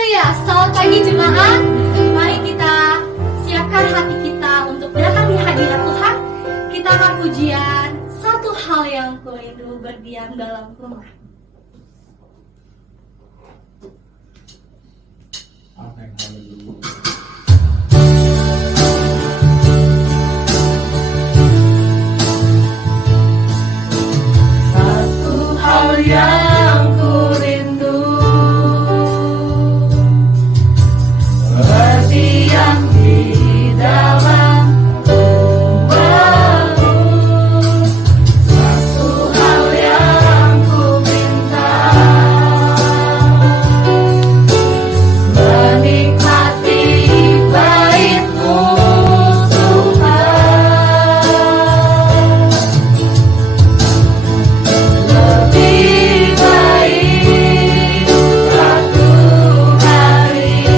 Haleluya, selamat pagi jemaat. Mari kita siapkan hati kita untuk datang di hadirat Tuhan. Kita akan pujian satu hal yang kurindu berdiam dalam rumah. Amin. Haleluya. Satu hal yang kurindu berdiam di dalam rumahmu. Satu hal yang ku minta, menikmati baitmu Tuhan. Lebih baik satu hari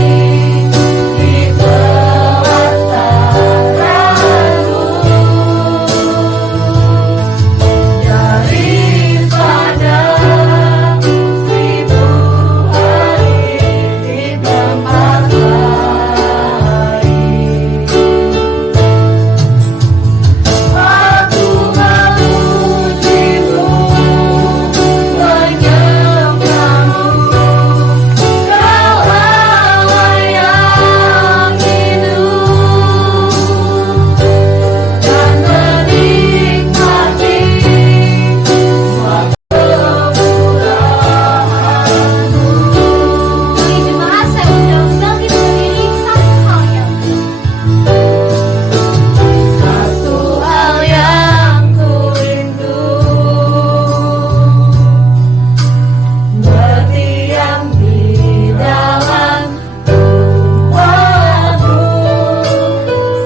di pelataranmu daripada 1000 hari di tempat lain. Aku memujimu, menyembahmu, Kau Allah yang hidup, dan menikmati semua kemurahan-Mu. Bagi jemaat, saya undang-undang kita berdiri satu hal yang ku rindu, berdiam di dalam rumahmu.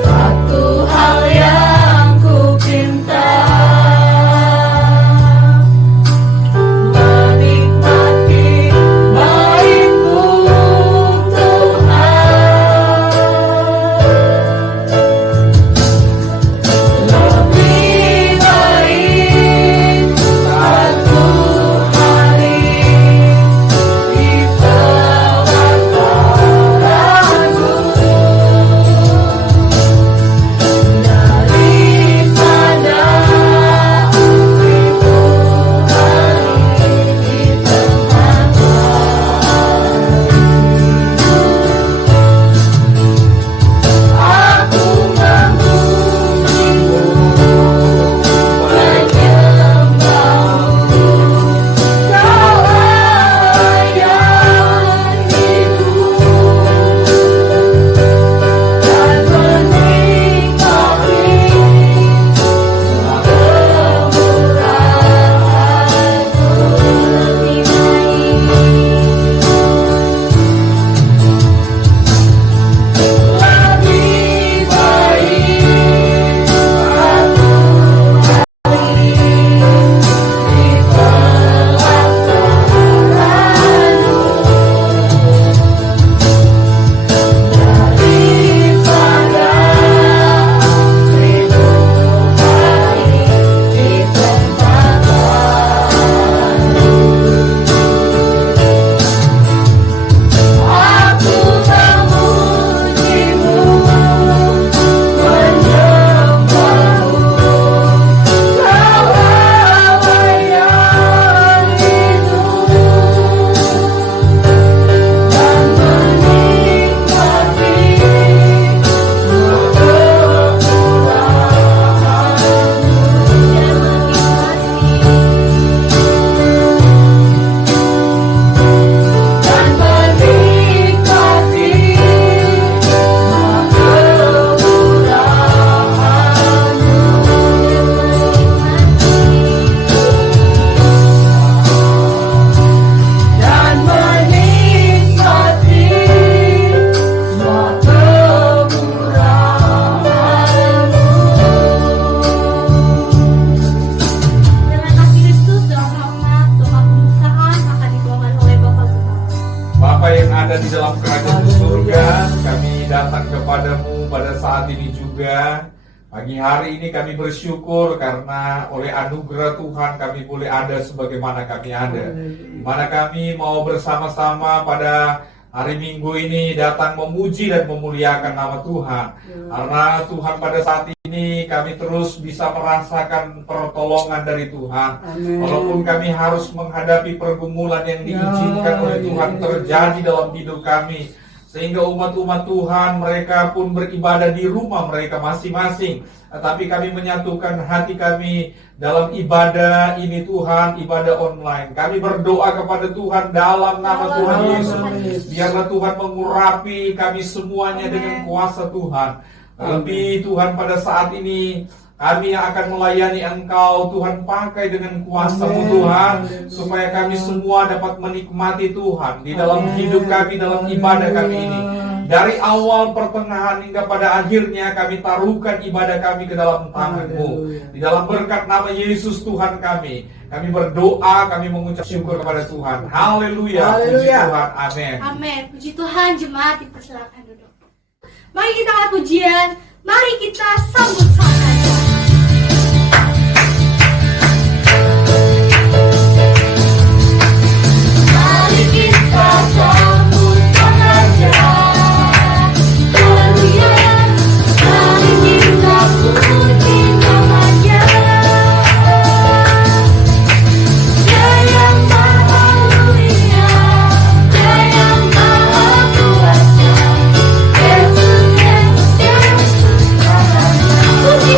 Satu hal yang ku pinta, menikmati baitmu Tuhan. Lebih baik satu hari di pelataranmu daripada 1000 hari di tempat lain. Aku memujimu, menyembahmu, Kau Allah yang hidup, dan menikmati semua kemurahan-Mu. Lebih baik satu hari di pelataranmu daripada 1000 hari di tempat lain. Aku memujimu, menyembahmu, Kau Allah yang hidup, dan menikmati semua kemurahan-Mu. Dan menikmati semua kemurahan-Mu. Dan menikmati semua kemurahan-Mu. Dengan hati Kristus dalam rahmat Tuhan pembukaan akan dituangkan oleh Bapa Tuhan. Bapa yang ada di dalam kerajaan surga, kami datang kepadamu pada saat ini juga. Pagi hari ini kami bersyukur karena oleh anugerah Tuhan kami boleh ada sebagaimana kami ada. Di mana kami mau bersama-sama pada hari Minggu ini datang memuji dan memuliakan nama Tuhan. Karena Tuhan pada saat ini kami terus bisa merasakan pertolongan dari Tuhan. Walaupun kami harus menghadapi pergumulan yang diizinkan oleh Tuhan terjadi dalam hidup kami. Sehingga umat-umat Tuhan mereka pun beribadah di rumah mereka masing-masing. Tetapi kami menyatukan hati kami dalam ibadah ini Tuhan, ibadah online. Kami berdoa kepada Tuhan dalam nama Tuhan Yesus. Biarlah Tuhan mengurapi kami semuanya dengan kuasa Tuhan. Lebih Tuhan pada saat ini kami yang akan melayani Engkau, Tuhan pakai dengan kuasa-Mu Tuhan, supaya kami semua dapat menikmati Tuhan di dalam hidup kami, dalam ibadah kami ini. Dari awal, pertengahan, hingga pada akhirnya kami taruhkan ibadah kami ke dalam tangan-Mu. Di dalam berkat nama Yesus Tuhan kami berdoa, kami mengucap syukur kepada Tuhan. Haleluya, puji Tuhan, amin. Amin, puji Tuhan. Jemaat dipersilakan duduk. Mari kita angkat pujian, mari kita sambut sahabat. Mari kita sambut Raja. Haleluya. Mari kita puji namanya. Dia yang Maha Mulia, Dia yang Maha Kuasa. Yesus, Yesus, Yesus, Puji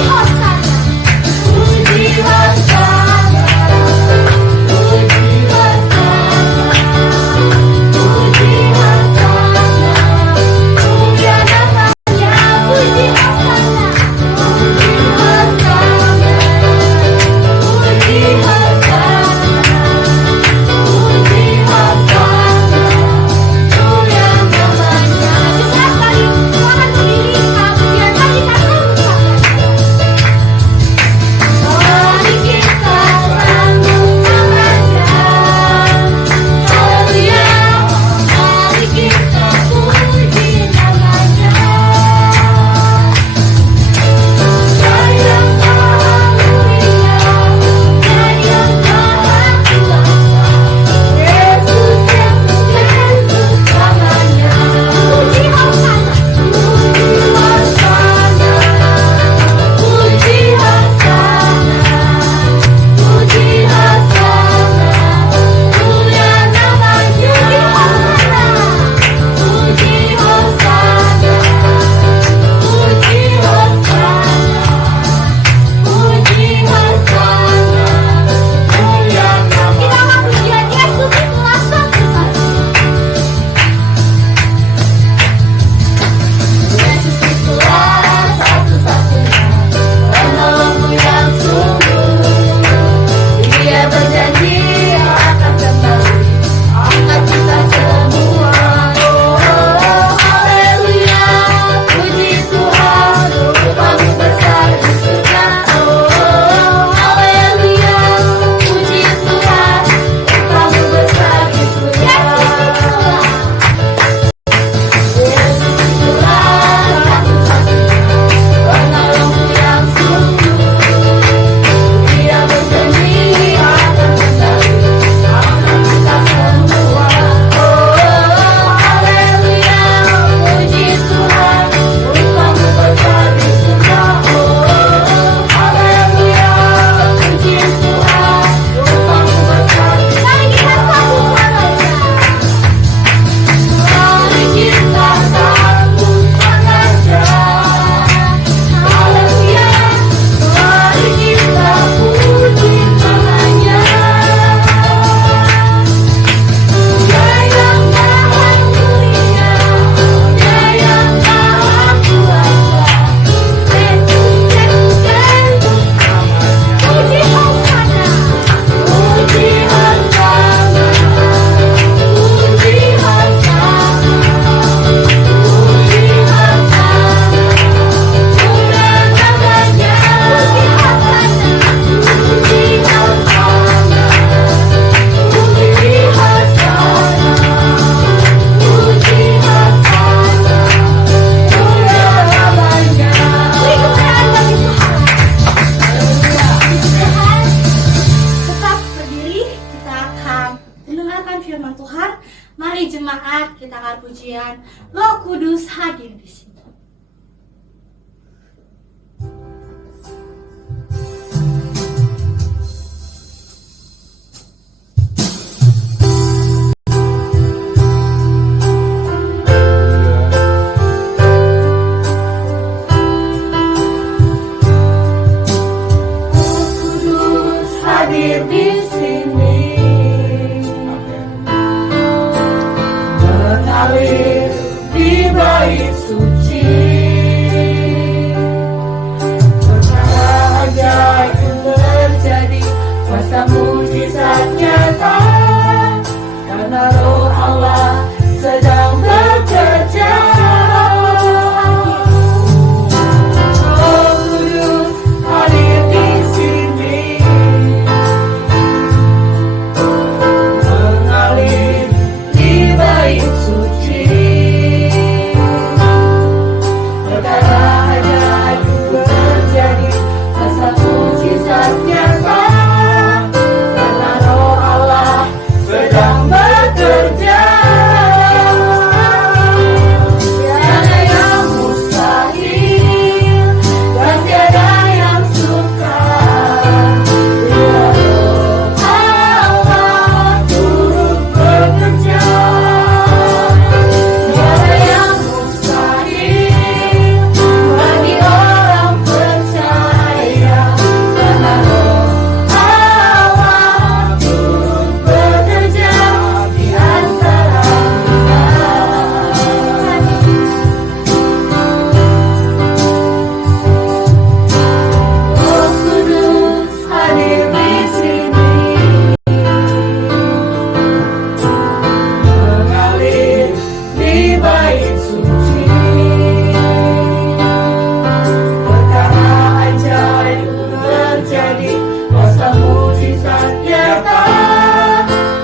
Mari jemaat kita akan pujian Roh Kudus hadir di sini. Hadir di sini, mengalir di bait suci, perkara ajaib terjadi, kuasa mujizat nyata, karena Roh Allah sedang bekerja. Roh Kudus hadir di sini, mengalir di bait suci, perkara ajaib terjadi, kuasa mujizat nyata, karena Roh Allah sedang bekerja. Tiada yang mustahil dan tiada yang sukar, bila Roh Allah turut bekerja. Tiada yang mustahil bagi orang percaya, karena Roh Allah turut bekerja di antara kita. Roh Kudus hadir di sini, mengalir di bait suci, perkara ajaib terjadi, kuasa mujizat nyata,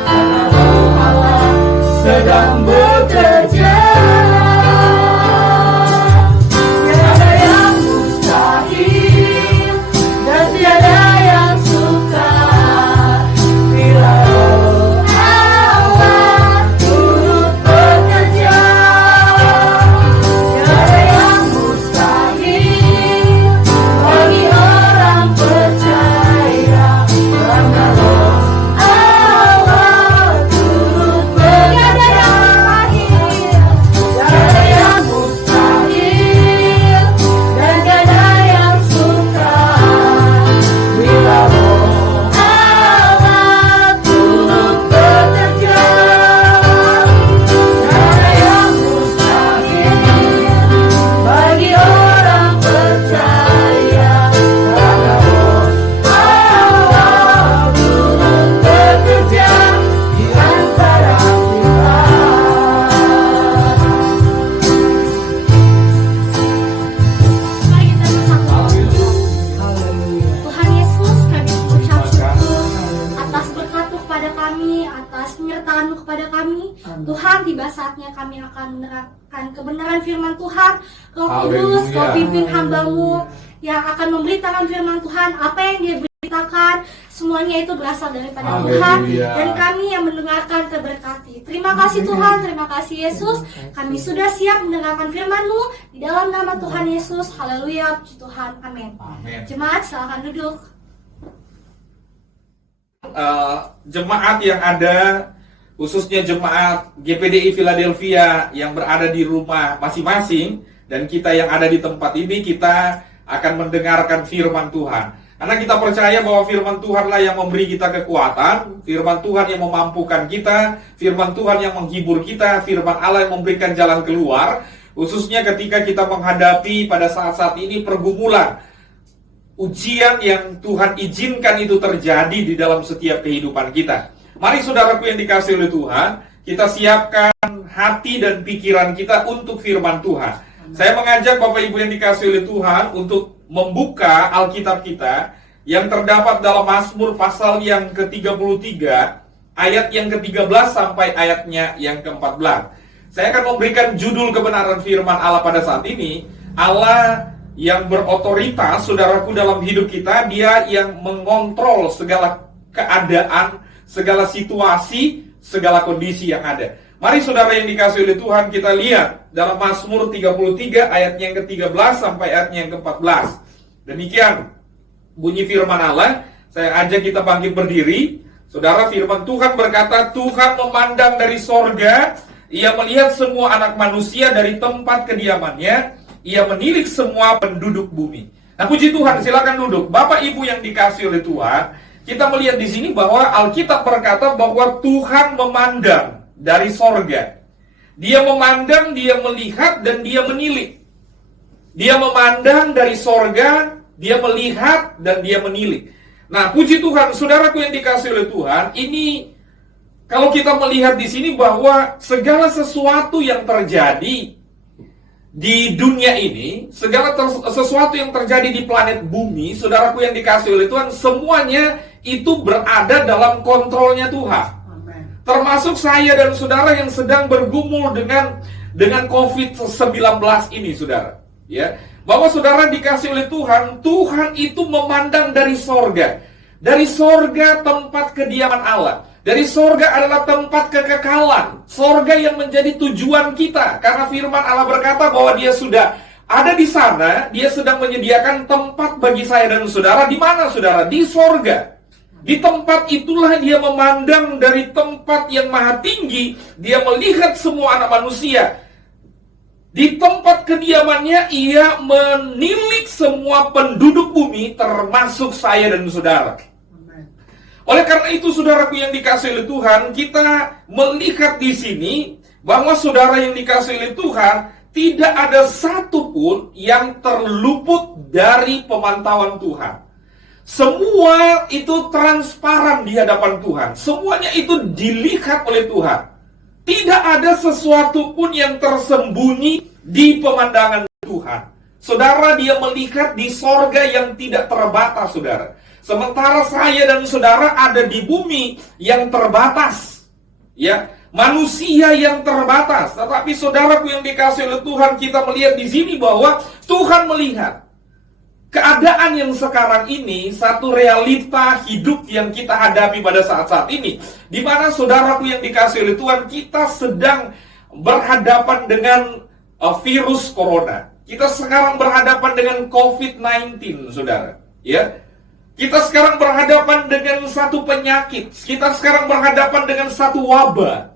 karena Roh Allah sedang bekerja. Tiada yang mustahil dan tiada yang sukar, bila Roh Allah turut bekerja. Tiada yang mustahil bagi orang percaya, karena Roh Allah turut bekerja. Tiada yang mustahil dan tiada yang sukar, bila Roh Allah turut bekerja. Tiada yang mustahil bagi orang percaya, karena Roh Allah turut bekerja di antara kita. Mari kita bersatu. Tuhan Yesus, kami mengucap syukur atas berkat-Mu kepada kami, atas penyertaan-Mu kepada kami. Tuhan, tiba saatnya kami akan menerapkan kebenaran firman Tuhan. Roh Kudus, Kau pimpin hamba-Mu yang akan memberitakan firman Tuhan. Apa yang Dia beritakan, semuanya itu berasal daripada Tuhan. Haleluya. Dan kami yang mendengarkan terberkati. Terima kasih Tuhan, terima kasih Yesus. Kami sudah siap mendengarkan firman-Mu. Di dalam nama Tuhan Yesus, haleluya, puji Tuhan, amin. Amin. Jemaat, silakan duduk. Jemaat yang ada, khususnya jemaat GPDI Philadelphia yang berada di rumah masing-masing, dan kita yang ada di tempat ini, kita akan mendengarkan firman Tuhan. Karena kita percaya bahwa firman Tuhanlah yang memberi kita kekuatan, firman Tuhan yang memampukan kita, firman Tuhan yang menghibur kita, firman Allah yang memberikan jalan keluar, khususnya ketika kita menghadapi pada saat-saat ini pergumulan, ujian yang Tuhan izinkan itu terjadi di dalam setiap kehidupan kita. Mari saudaraku yang dikasihi oleh Tuhan, kita siapkan hati dan pikiran kita untuk firman Tuhan. Saya mengajak Bapak Ibu yang dikasihi oleh Tuhan untuk membuka Alkitab kita yang terdapat dalam Mazmur pasal yang ke-33, ayat yang ke-13 sampai ayatnya yang ke-14. Saya akan memberikan judul kebenaran firman Allah pada saat ini. Allah yang berotoritas, saudaraku, dalam hidup kita. Dia yang mengontrol segala keadaan, segala situasi, segala kondisi yang ada. Mari saudara yang dikasihi oleh Tuhan, kita lihat dalam Mazmur 33 ayatnya yang ke-13 sampai ayatnya yang ke-14. Demikian bunyi firman Allah. Saya ajak kita bangkit berdiri. Saudara, firman Tuhan berkata, Tuhan memandang dari sorga, Ia melihat semua anak manusia dari tempat kediamannya, Ia menilik semua penduduk bumi. Nah, puji Tuhan, silakan duduk. Bapak Ibu yang dikasihi oleh Tuhan, kita melihat di sini bahwa Alkitab berkata bahwa Tuhan memandang dari sorga. Dia memandang, dia melihat, dan dia menilik. Dia memandang dari sorga, dia melihat, dan dia menilik. Nah, puji Tuhan, saudaraku yang dikasihi oleh Tuhan, ini kalau kita melihat di sini bahwa segala sesuatu yang terjadi di dunia ini, segala sesuatu yang terjadi di planet bumi, saudaraku yang dikasihi oleh Tuhan, semuanya itu berada dalam kontrolnya Tuhan. Termasuk saya dan saudara yang sedang bergumul dengan COVID-19 ini, saudara. Ya, bahwa saudara dikasih oleh Tuhan, Tuhan itu memandang dari sorga. Dari sorga tempat kediaman Allah. Dari sorga adalah tempat kekekalan. Sorga yang menjadi tujuan kita. Karena firman Allah berkata bahwa Dia sudah ada di sana, Dia sedang menyediakan tempat bagi saya dan saudara. Di mana, saudara? Di sorga. Di tempat itulah Dia memandang dari tempat yang maha tinggi. Dia melihat semua anak manusia. Di tempat kediamannya Ia menilik semua penduduk bumi, termasuk saya dan saudara. Oleh karena itu, saudaraku yang dikasihi oleh Tuhan, kita melihat di sini bahwa saudara yang dikasihi oleh Tuhan, tidak ada satupun yang terluput dari pemantauan Tuhan. Semua itu transparan di hadapan Tuhan. Semuanya itu dilihat oleh Tuhan. Tidak ada sesuatu pun yang tersembunyi di pemandangan Tuhan. Saudara, Dia melihat di sorga yang tidak terbatas, saudara. Sementara saya dan saudara ada di bumi yang terbatas. Ya, manusia yang terbatas. Tetapi saudaraku yang dikasihi oleh Tuhan, kita melihat di sini bahwa Tuhan melihat keadaan yang sekarang ini, satu realita hidup yang kita hadapi pada saat-saat ini, di mana saudaraku yang dikasihi oleh Tuhan, kita sedang berhadapan dengan virus corona. Kita sekarang berhadapan dengan COVID-19, saudara. Ya, kita sekarang berhadapan dengan satu penyakit. Kita sekarang berhadapan dengan satu wabah.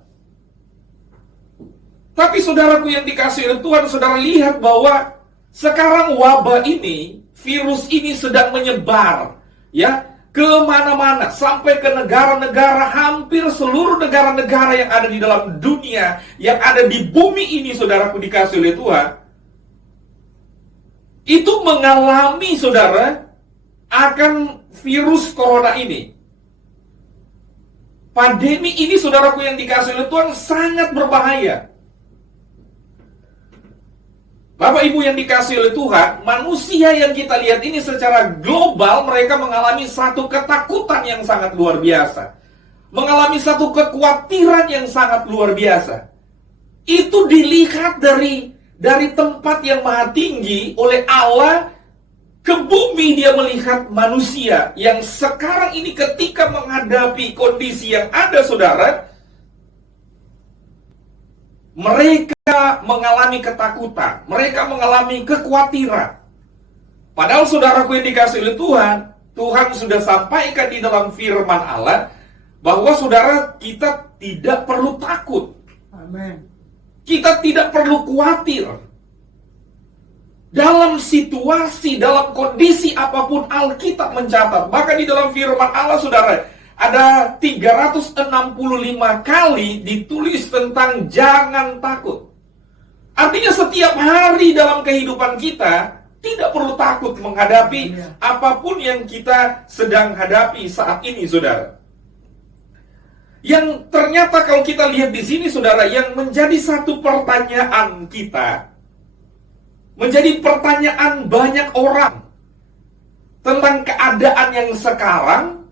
Tapi saudaraku yang dikasihi oleh Tuhan, saudara lihat bahwa sekarang wabah ini, virus ini sedang menyebar, ya, ke mana-mana, sampai ke negara-negara, hampir seluruh negara-negara yang ada di dalam dunia, yang ada di bumi ini, saudaraku dikasihi oleh Tuhan, itu mengalami, saudara, akan virus corona ini. Pandemi ini, saudaraku yang dikasihi oleh Tuhan, sangat berbahaya. Bapak Ibu yang dikasihi oleh Tuhan, manusia yang kita lihat ini secara global, mereka mengalami satu ketakutan yang sangat luar biasa. Mengalami satu kekhawatiran yang sangat luar biasa. Itu dilihat dari tempat yang maha tinggi oleh Allah ke bumi. Dia melihat manusia yang sekarang ini ketika menghadapi kondisi yang ada, saudara, mereka mengalami ketakutan, mereka mengalami kekhawatiran. Padahal saudaraku yang dikasihi oleh Tuhan, Tuhan sudah sampaikan di dalam firman Allah bahwa saudara, kita tidak perlu takut. Amin. Kita tidak perlu khawatir. Dalam situasi, dalam kondisi apapun, Alkitab mencatat. Bahkan di dalam firman Allah, saudara, ada 365 kali ditulis tentang jangan takut. Artinya setiap hari dalam kehidupan kita tidak perlu takut menghadapi apapun yang kita sedang hadapi saat ini, saudara. Yang ternyata kalau kita lihat di sini, saudara, yang menjadi satu pertanyaan kita, menjadi pertanyaan banyak orang tentang keadaan yang sekarang,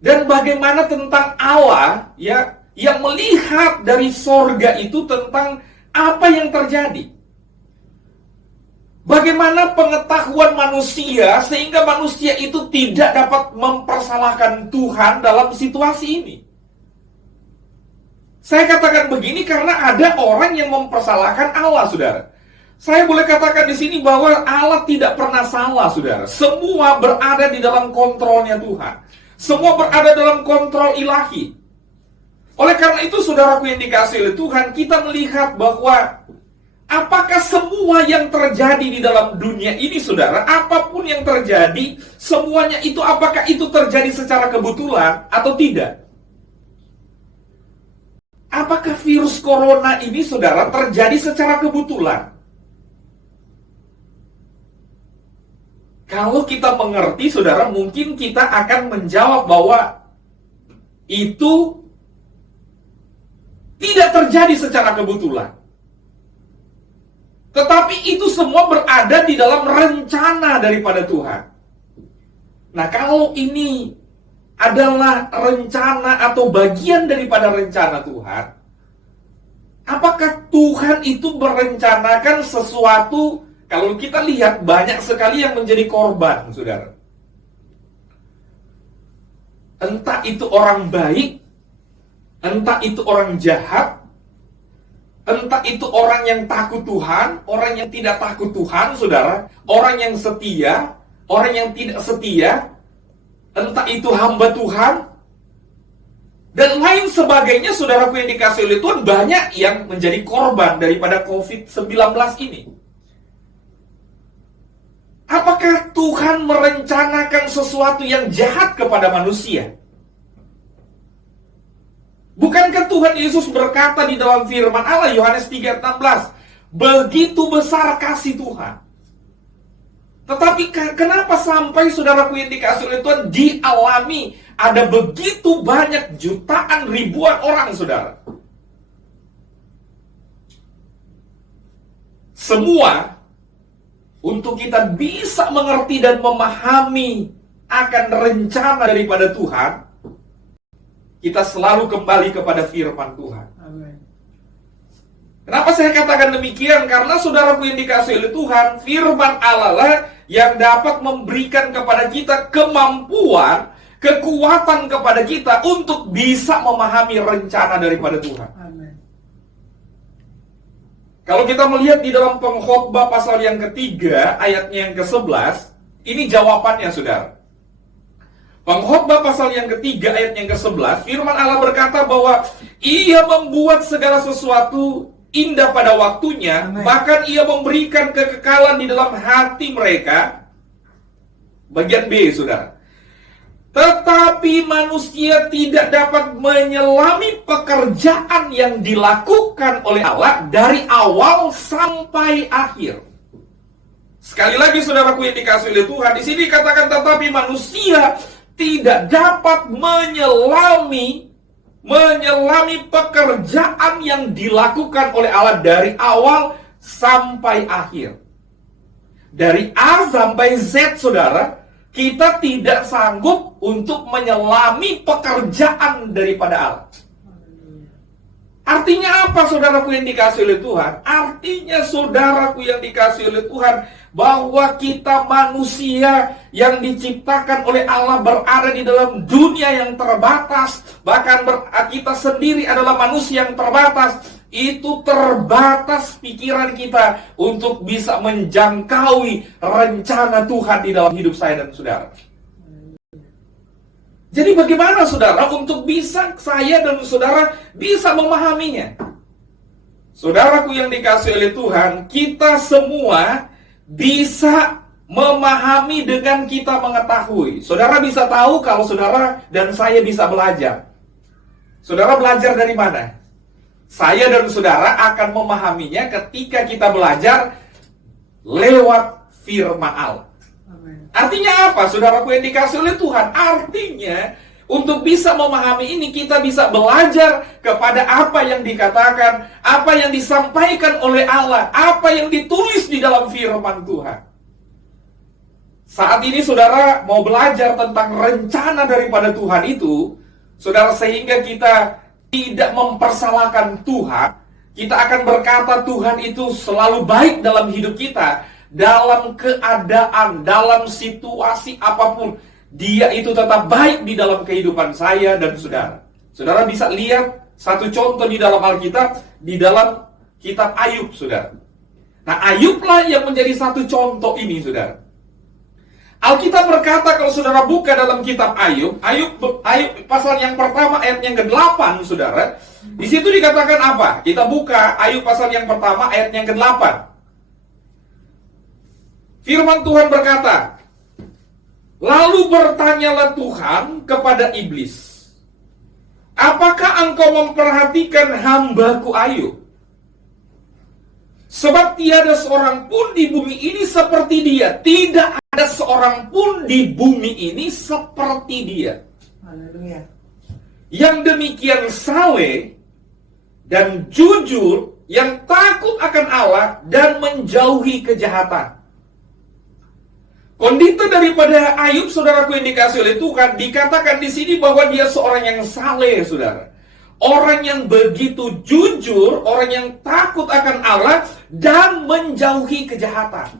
dan bagaimana tentang Allah, ya, yang melihat dari sorga itu tentang apa yang terjadi. Bagaimana pengetahuan manusia sehingga manusia itu tidak dapat mempersalahkan Tuhan dalam situasi ini. Saya katakan begini karena ada orang yang mempersalahkan Allah, saudara. Saya boleh katakan di sini bahwa Allah tidak pernah salah, saudara. Semua berada di dalam kontrolnya Tuhan. Semua berada dalam kontrol ilahi. Oleh karena itu, saudaraku yang dikasihi oleh Tuhan, kita melihat bahwa apakah semua yang terjadi di dalam dunia ini, saudara, apapun yang terjadi, semuanya itu apakah itu terjadi secara kebetulan atau tidak? Apakah virus corona ini, saudara, terjadi secara kebetulan? Kalau kita mengerti, saudara, mungkin kita akan menjawab bahwa itu tidak terjadi secara kebetulan. Tetapi itu semua berada di dalam rencana daripada Tuhan. Nah, kalau ini adalah rencana atau bagian daripada rencana Tuhan, apakah Tuhan itu merencanakan sesuatu? Kalau kita lihat banyak sekali yang menjadi korban, saudara. Entah itu orang baik, entah itu orang jahat, entah itu orang yang takut Tuhan, orang yang tidak takut Tuhan, saudara, orang yang setia, orang yang tidak setia, entah itu hamba Tuhan, dan lain sebagainya, saudaraku yang dikasihi oleh Tuhan, banyak yang menjadi korban daripada COVID-19 ini. Apakah Tuhan merencanakan sesuatu yang jahat kepada manusia? Bukankah Tuhan Yesus berkata di dalam firman Allah, Yohanes 3:16, begitu besar kasih Tuhan. Tetapi kenapa sampai, saudaraku yang dikasihi oleh Tuhan, dialami ada begitu banyak jutaan ribuan orang, saudara? Semua untuk kita bisa mengerti dan memahami akan rencana daripada Tuhan, kita selalu kembali kepada firman Tuhan. Amin. Kenapa saya katakan demikian? Karena saudaraku yang dikasihi oleh Tuhan, firman Allah lah yang dapat memberikan kepada kita kemampuan, kekuatan kepada kita untuk bisa memahami rencana daripada Tuhan. Amin. Kalau kita melihat di dalam Pengkhotbah pasal yang ketiga, ayatnya yang ke-11, ini jawabannya, saudara. Pengkhotbah pasal yang ketiga, ayat yang ke-11, firman Allah berkata bahwa Ia membuat segala sesuatu indah pada waktunya, Amen. bahkan Ia memberikan kekekalan di dalam hati mereka. Bagian B, saudara. Tetapi manusia tidak dapat menyelami pekerjaan yang dilakukan oleh Allah dari awal sampai akhir. Sekali lagi, saudaraku yang dikasihi oleh Tuhan, di sini dikatakan tetapi manusia tidak dapat menyelami pekerjaan yang dilakukan oleh Allah dari awal sampai akhir. Dari A sampai Z, saudara, kita tidak sanggup untuk menyelami pekerjaan daripada Allah. Artinya apa, saudaraku yang dikasihi oleh Tuhan? Artinya, saudaraku yang dikasihi oleh Tuhan, bahwa kita manusia yang diciptakan oleh Allah berada di dalam dunia yang terbatas. Bahkan kita sendiri adalah manusia yang terbatas. Itu terbatas pikiran kita untuk bisa menjangkaui rencana Tuhan di dalam hidup saya dan saudara. Jadi bagaimana, saudara, untuk bisa saya dan saudara bisa memahaminya? Saudaraku yang dikasihi oleh Tuhan, kita semua bisa memahami dengan kita mengetahui. Saudara bisa tahu kalau saudara dan saya bisa belajar. Saudara belajar dari mana? Saya dan saudara akan memahaminya ketika kita belajar lewat firman Allah. Amin. Artinya apa, saudaraku yang dikasihi oleh Tuhan? Artinya, untuk bisa memahami ini, kita bisa belajar kepada apa yang dikatakan, apa yang disampaikan oleh Allah, apa yang ditulis di dalam firman Tuhan. Saat ini saudara mau belajar tentang rencana daripada Tuhan itu, saudara, sehingga kita tidak mempersalahkan Tuhan. Kita akan berkata Tuhan itu selalu baik dalam hidup kita. Dalam keadaan, dalam situasi apapun, Dia itu tetap baik di dalam kehidupan saya dan saudara. Saudara bisa lihat satu contoh di dalam Alkitab, di dalam kitab Ayub, saudara. Nah, Ayublah yang menjadi satu contoh ini, saudara. Alkitab berkata, kalau saudara buka dalam kitab Ayub, Ayub pasal yang pertama ayat yang ke-8, saudara. Di situ dikatakan apa? Kita buka Ayub pasal yang pertama ayat yang ke-8. Firman Tuhan berkata, lalu bertanyalah Tuhan kepada iblis, apakah engkau memperhatikan hambaku Ayub? Sebab tiada seorang pun di bumi ini seperti dia. Tidak ada seorang pun di bumi ini seperti dia. Haleluya. Yang demikian saleh dan jujur, yang takut akan Allah dan menjauhi kejahatan. Kondisi daripada Ayub, saudaraku yang dikasih oleh Tuhan, dikatakan di sini bahwa dia seorang yang saleh, saudara. Orang yang begitu jujur, orang yang takut akan Allah dan menjauhi kejahatan.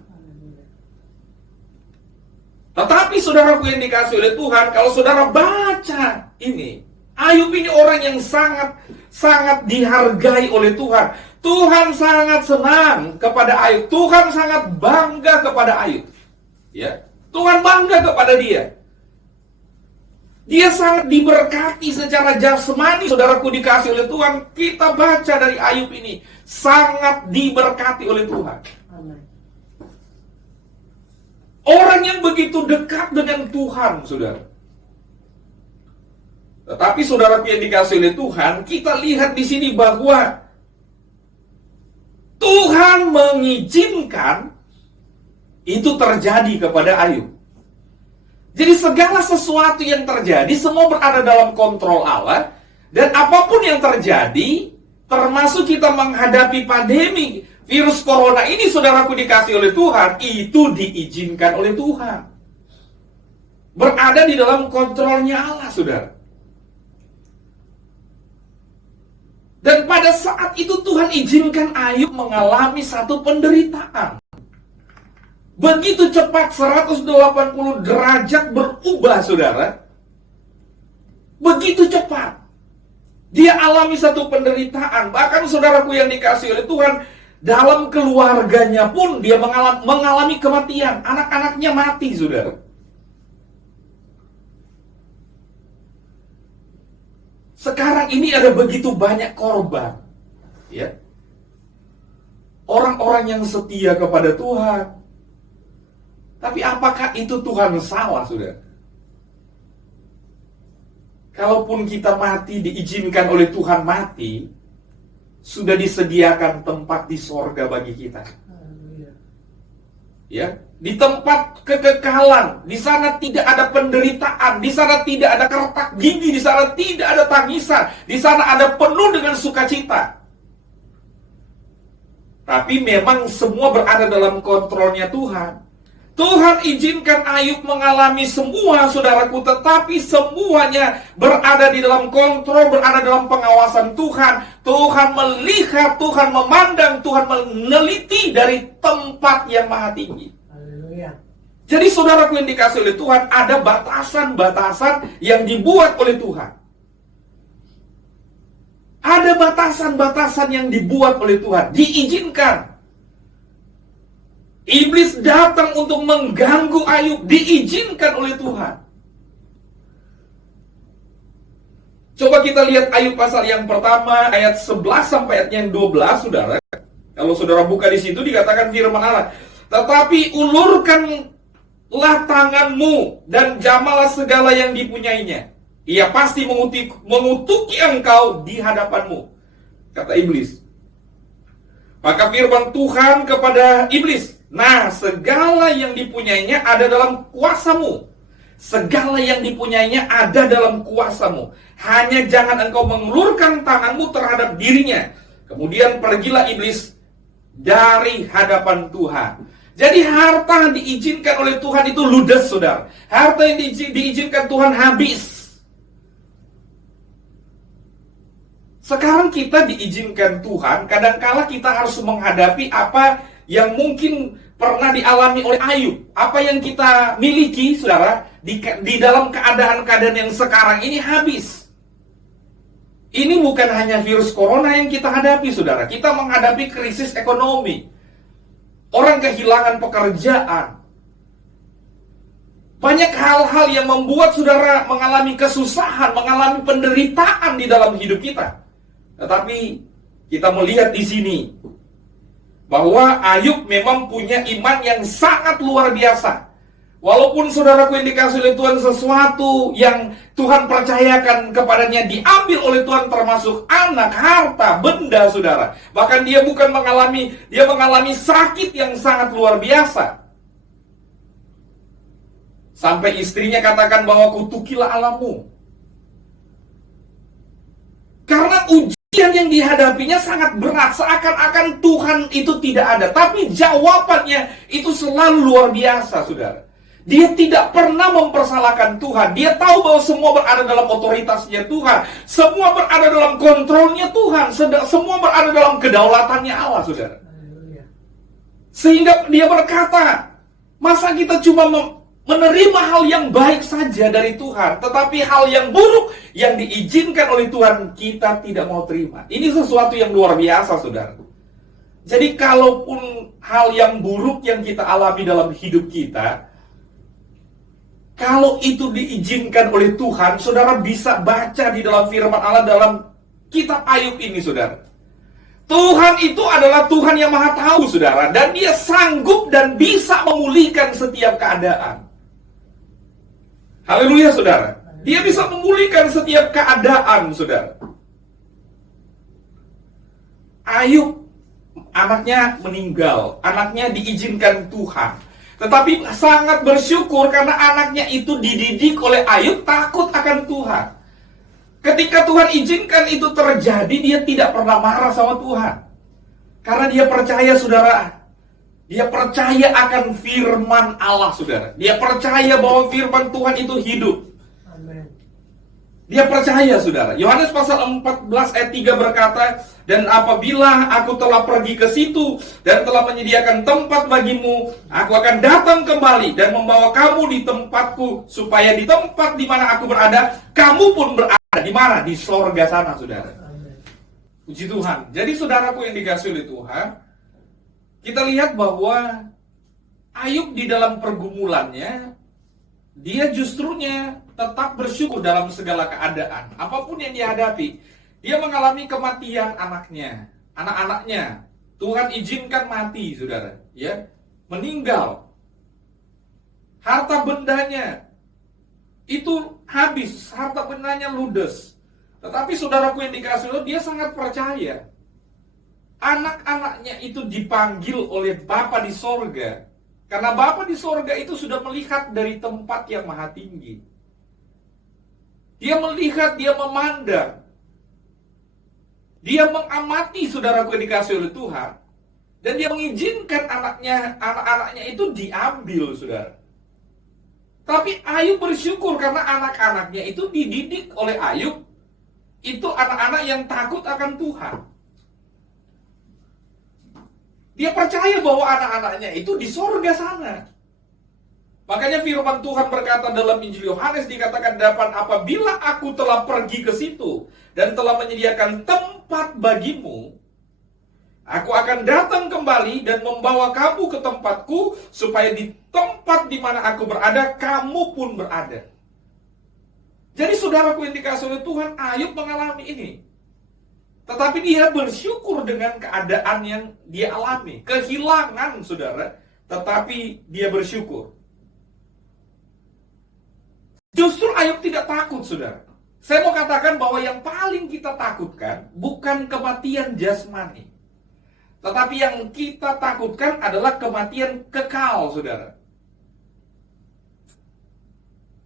Tetapi saudaraku yang dikasih oleh Tuhan, kalau saudara baca ini, Ayub ini orang yang sangat dihargai oleh Tuhan. Tuhan sangat senang kepada Ayub. Tuhan sangat bangga kepada Ayub. Ya, Tuhan bangga kepada dia. Dia sangat diberkati secara jasmani, saudaraku dikasih oleh Tuhan. Kita baca dari Ayub ini, sangat diberkati oleh Tuhan. Amin. Orang yang begitu dekat dengan Tuhan, saudara. Tetapi saudaraku yang dikasih oleh Tuhan, kita lihat di sini bahwa Tuhan mengizinkan itu terjadi kepada Ayub. Jadi segala sesuatu yang terjadi, semua berada dalam kontrol Allah. Dan apapun yang terjadi, termasuk kita menghadapi pandemi virus corona ini, saudaraku dikasih oleh Tuhan, itu diizinkan oleh Tuhan. Berada di dalam kontrolnya Allah, saudara. Dan pada saat itu Tuhan izinkan Ayub mengalami satu penderitaan. Begitu cepat 180 derajat berubah, saudara. Begitu cepat. Dia alami satu penderitaan. Bahkan saudaraku yang dikasih oleh Tuhan, dalam keluarganya pun dia mengalami kematian. Anak-anaknya mati, saudara. Sekarang ini ada begitu banyak korban. Ya. Orang-orang yang setia kepada Tuhan. Tapi apakah itu Tuhan salah, saudara? Kalaupun kita mati, diizinkan oleh Tuhan mati, sudah disediakan tempat di sorga bagi kita. Ya, di tempat kekekalan, di sana tidak ada penderitaan, di sana tidak ada kertak gigi, di sana tidak ada tangisan, di sana ada penuh dengan sukacita. Tapi memang semua berada dalam kontrolnya Tuhan. Tuhan izinkan Ayub mengalami semua, saudaraku, tetapi semuanya berada di dalam kontrol, berada dalam pengawasan Tuhan. Tuhan melihat, Tuhan memandang, Tuhan meneliti dari tempat yang maha tinggi. Haleluya. Jadi saudaraku yang dikasih oleh Tuhan, ada batasan-batasan yang dibuat oleh Tuhan. Ada batasan-batasan yang dibuat oleh Tuhan, diizinkan. Iblis datang untuk mengganggu Ayub, diizinkan oleh Tuhan. Coba kita lihat Ayub pasal yang pertama, ayat 11 sampai ayat yang 12, saudara. Kalau saudara buka di situ dikatakan firman Allah, tetapi ulurkanlah tanganmu dan jamalah segala yang dipunyainya. Ia pasti mengutuki engkau di hadapanmu, kata iblis. Maka firman Tuhan kepada iblis, nah, segala yang dipunyainya ada dalam kuasamu. Segala yang dipunyainya ada dalam kuasamu. Hanya jangan engkau mengulurkan tanganmu terhadap dirinya. Kemudian pergilah iblis dari hadapan Tuhan. Jadi harta yang diizinkan oleh Tuhan itu ludes, saudara. Harta yang diizinkan Tuhan habis. Sekarang kita diizinkan Tuhan, kadangkala kita harus menghadapi apa yang mungkin pernah dialami oleh Ayub. Apa yang kita miliki, saudara, di dalam keadaan-keadaan yang sekarang ini habis. Ini bukan hanya virus corona yang kita hadapi, saudara. Kita menghadapi krisis ekonomi. Orang kehilangan pekerjaan. Banyak hal-hal yang membuat saudara mengalami kesusahan, mengalami penderitaan di dalam hidup kita. Tetapi kita melihat di sini bahwa Ayub memang punya iman yang sangat luar biasa. Walaupun saudaraku yang dikasih oleh Tuhan, sesuatu yang Tuhan percayakan kepadanya diambil oleh Tuhan, termasuk anak, harta, benda, saudara. Bahkan dia mengalami sakit yang sangat luar biasa. Sampai istrinya katakan bahwa kutukilah Allahmu. Karena ujian yang dihadapinya sangat berat, seakan-akan Tuhan itu tidak ada. Tapi jawabannya itu selalu luar biasa, saudara. Dia tidak pernah mempersalahkan Tuhan. Dia tahu bahwa semua berada dalam otoritasnya Tuhan. Semua berada dalam kontrolnya Tuhan. Semua berada dalam kedaulatannya Allah, saudara. Sehingga dia berkata, masa kita cuma menerima hal yang baik saja dari Tuhan, tetapi hal yang buruk yang diizinkan oleh Tuhan kita tidak mau terima. Ini sesuatu yang luar biasa, saudara. Jadi kalaupun hal yang buruk yang kita alami dalam hidup kita, kalau itu diizinkan oleh Tuhan, saudara bisa baca di dalam firman Allah dalam kitab Ayub ini, saudara. Tuhan itu adalah Tuhan yang maha tahu, saudara. Dan dia sanggup dan bisa memulihkan setiap keadaan. Haleluya, saudara. Dia bisa memulihkan setiap keadaan, saudara. Ayub, anaknya meninggal. Anaknya diizinkan Tuhan. Tetapi sangat bersyukur karena anaknya itu dididik oleh Ayub takut akan Tuhan. Ketika Tuhan izinkan itu terjadi, dia tidak pernah marah sama Tuhan. Karena dia percaya, saudara. Dia percaya akan firman Allah, saudara. Dia percaya bahwa firman Tuhan itu hidup. Amin. Dia percaya, saudara. Yohanes pasal 14 ayat 3 berkata, dan apabila aku telah pergi ke situ dan telah menyediakan tempat bagimu, aku akan datang kembali dan membawa kamu di tempatku, supaya di tempat di mana aku berada, kamu pun berada. Di mana? Di sorga sana, saudara. Amin. Puji Tuhan. Jadi saudaraku yang dikasihi oleh Tuhan, kita lihat bahwa Ayub di dalam pergumulannya, dia justrunya tetap bersyukur dalam segala keadaan. Apapun yang dihadapi, dia mengalami kematian anaknya, anak-anaknya. Tuhan izinkan mati, saudara, ya, meninggal. Harta bendanya itu habis, harta bendanya ludes. Tetapi saudaraku yang dikasihi Allah, dia sangat percaya. Anak-anaknya itu dipanggil oleh Bapa di sorga. Karena Bapa di sorga itu sudah melihat dari tempat yang maha tinggi. Dia melihat, dia memandang. Dia mengamati, saudaraku yang dikasihi oleh Tuhan. Dan dia mengizinkan anak-anaknya itu diambil, saudara. Tapi Ayub bersyukur karena anak-anaknya itu dididik oleh Ayub. Itu anak-anak yang takut akan Tuhan. Dia percaya bahwa anak-anaknya itu di sorga sana. Makanya firman Tuhan berkata dalam Injil Yohanes, dikatakan dapat apabila aku telah pergi ke situ dan telah menyediakan tempat bagimu, aku akan datang kembali dan membawa kamu ke tempatku, supaya di tempat di mana aku berada, kamu pun berada. Jadi saudaraku yang dikasihi oleh Tuhan, Ayub mengalami ini. Tetapi dia bersyukur dengan keadaan yang dia alami. Kehilangan, saudara, tetapi dia bersyukur. Justru Ayub tidak takut, saudara. Saya mau katakan bahwa yang paling kita takutkan bukan kematian jasmani. Tetapi yang kita takutkan adalah kematian kekal, saudara.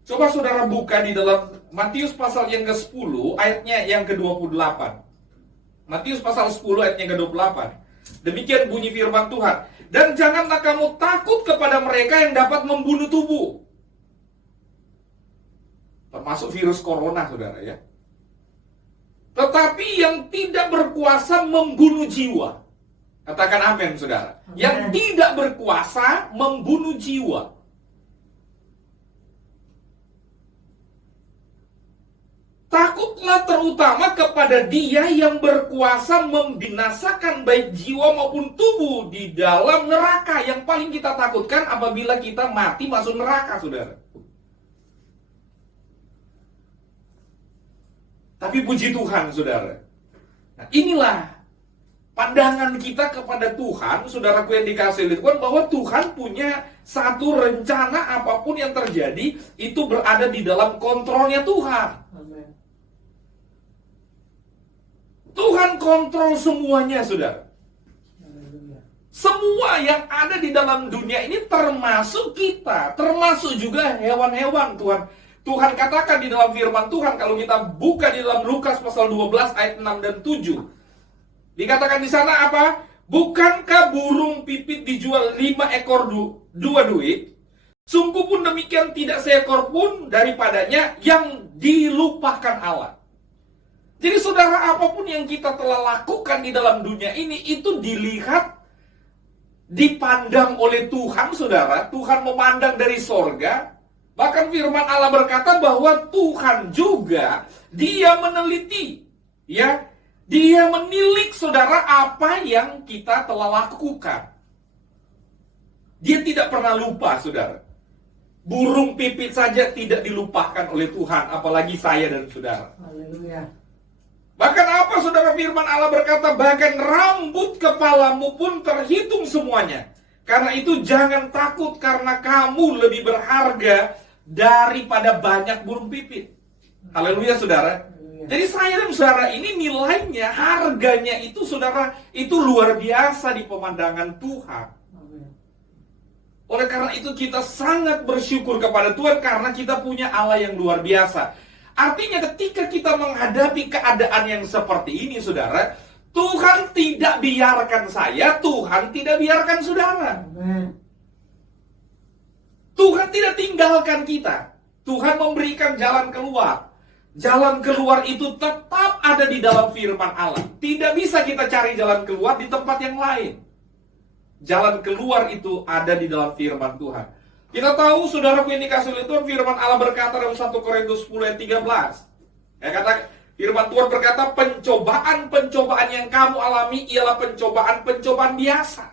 Coba saudara buka di dalam Matius pasal yang ke-10, ayatnya yang ke-28. Matius pasal 10 ayatnya ke-28. Demikian bunyi firman Tuhan. Dan janganlah kamu takut kepada mereka yang dapat membunuh tubuh. Termasuk virus corona, saudara, ya. Tetapi yang tidak berkuasa membunuh jiwa. Katakan amin, saudara. Amen. Yang tidak berkuasa membunuh jiwa. Takutlah terutama kepada Dia yang berkuasa membinasakan baik jiwa maupun tubuh di dalam neraka. Yang paling kita takutkan apabila kita mati masuk neraka, saudara. Tapi puji Tuhan, saudara. Nah, inilah pandangan kita kepada Tuhan, saudaraku yang dikasihi oleh Tuhan, bahwa Tuhan punya satu rencana apapun yang terjadi, itu berada di dalam kontrolnya Tuhan. Tuhan kontrol semuanya, saudara. Semua yang ada di dalam dunia ini termasuk kita, termasuk juga hewan-hewan. Tuhan katakan di dalam firman Tuhan, kalau kita buka di dalam Lukas pasal 12 ayat 6 dan 7. Dikatakan di sana apa? Bukankah burung pipit dijual 5 ekor 2 duit? Sungguh pun demikian tidak seekor pun daripadanya yang dilupakan Allah. Jadi saudara, apapun yang kita telah lakukan di dalam dunia ini, itu dilihat, dipandang oleh Tuhan, saudara. Tuhan memandang dari sorga. Bahkan firman Allah berkata bahwa Tuhan juga, Dia meneliti, ya, Dia menilik, saudara, apa yang kita telah lakukan. Dia tidak pernah lupa, saudara. Burung pipit saja tidak dilupakan oleh Tuhan, apalagi saya dan saudara. Haleluya. Bahkan apa, saudara, firman Allah berkata, bahkan rambut kepalamu pun terhitung semuanya. Karena itu jangan takut, karena kamu lebih berharga daripada banyak burung pipit. Haleluya, saudara. Jadi saya dan saudara ini nilainya, harganya itu, saudara, itu luar biasa di pemandangan Tuhan. Oleh karena itu kita sangat bersyukur kepada Tuhan karena kita punya Allah yang luar biasa. Artinya ketika kita menghadapi keadaan yang seperti ini, saudara, Tuhan tidak biarkan saya, Tuhan tidak biarkan saudara. Tuhan tidak tinggalkan kita. Tuhan memberikan jalan keluar. Jalan keluar itu tetap ada di dalam firman Allah. Tidak bisa kita cari jalan keluar di tempat yang lain. Jalan keluar itu ada di dalam firman Tuhan. Kita tahu, saudaraku yang dikasihi oleh Tuhan, firman Allah berkata dalam 1 Korintus 10 ayat 13. Ya, kata firman Tuhan berkata, pencobaan-pencobaan yang kamu alami ialah pencobaan-pencobaan biasa.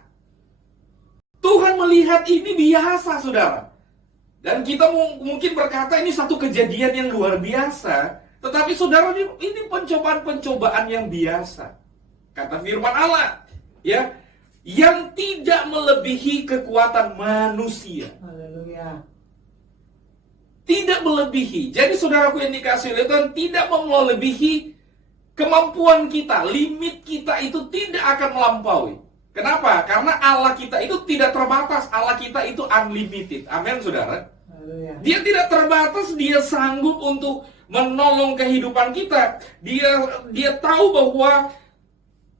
Tuhan melihat ini biasa, saudara. Dan kita mungkin berkata ini satu kejadian yang luar biasa. Tetapi saudara, ini pencobaan-pencobaan yang biasa. Kata firman Allah, ya, yang tidak melebihi kekuatan manusia. Haleluya. Tidak melebihi. Jadi saudaraku yang dikasihi oleh Tuhan, tidak melebihi kemampuan kita. Limit kita itu tidak akan melampaui. Kenapa? Karena Allah kita itu tidak terbatas. Allah kita itu unlimited. Amin, saudara. Haleluya. Dia tidak terbatas. Dia sanggup untuk menolong kehidupan kita. Dia tahu bahwa